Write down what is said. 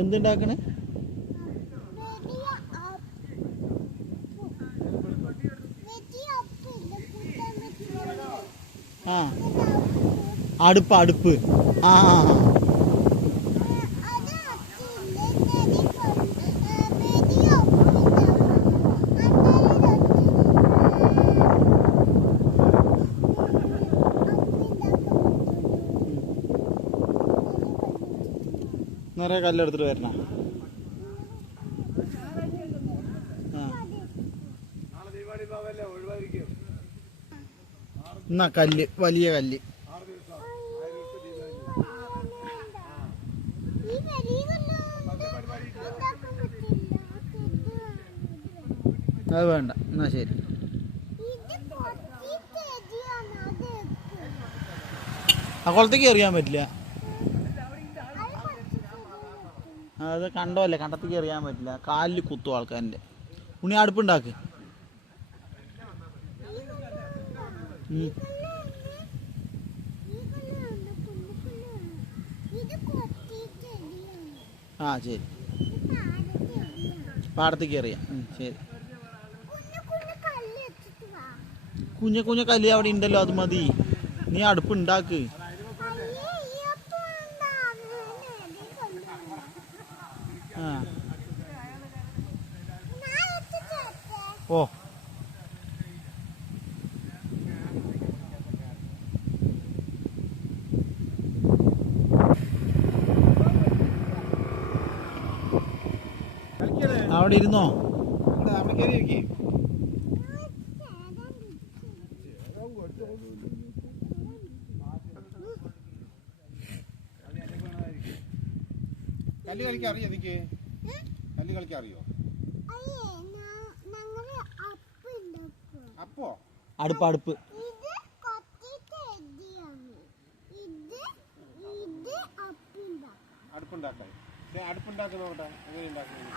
എന്തുണ്ടാക്കണേ? ആ അടുപ്പ് അടുപ്പ്. ആ ആ ആ നിറയെ കല്ലെടുത്തിട്ട് വരണ. എന്നാ കല്ല്, വലിയ കല്ല്. അത് വേണ്ട, എന്നാ ശരി. ആ കുളത്തേക്ക് എറിയാൻ പറ്റില്ല. അത് കണ്ടോ അല്ലേ, കണ്ടത്തേക്ക് എറിയാൻ പറ്റില്ല, കാലിൽ കുത്തും ആൾക്കാരുടെ. ഉണ്ണി അടുപ്പുണ്ടാക്ക്. ആ ശരി, പാടത്തേക്ക് എറിയാം. ശരി, കുഞ്ഞ കുഞ്ഞ കല്ല് അവിടെ ഉണ്ടല്ലോ, അത് മതി. നീ അടുപ്പുണ്ടാക്ക്. ആ ഓ അവിടെ ഇരുന്നോ. കല്ല് കളിക്കാൻ അറിയോ? എനിക്ക് കല്ല് കളിക്കാൻ അറിയോ? അപ്പോ അടുപ്പ് അടുപ്പ് അടുപ്പുണ്ടാക്കാൻ. അടുപ്പുണ്ടാക്കുന്ന നോക്കട്ടെ, എങ്ങനെ ഉണ്ടാക്കുന്നത്?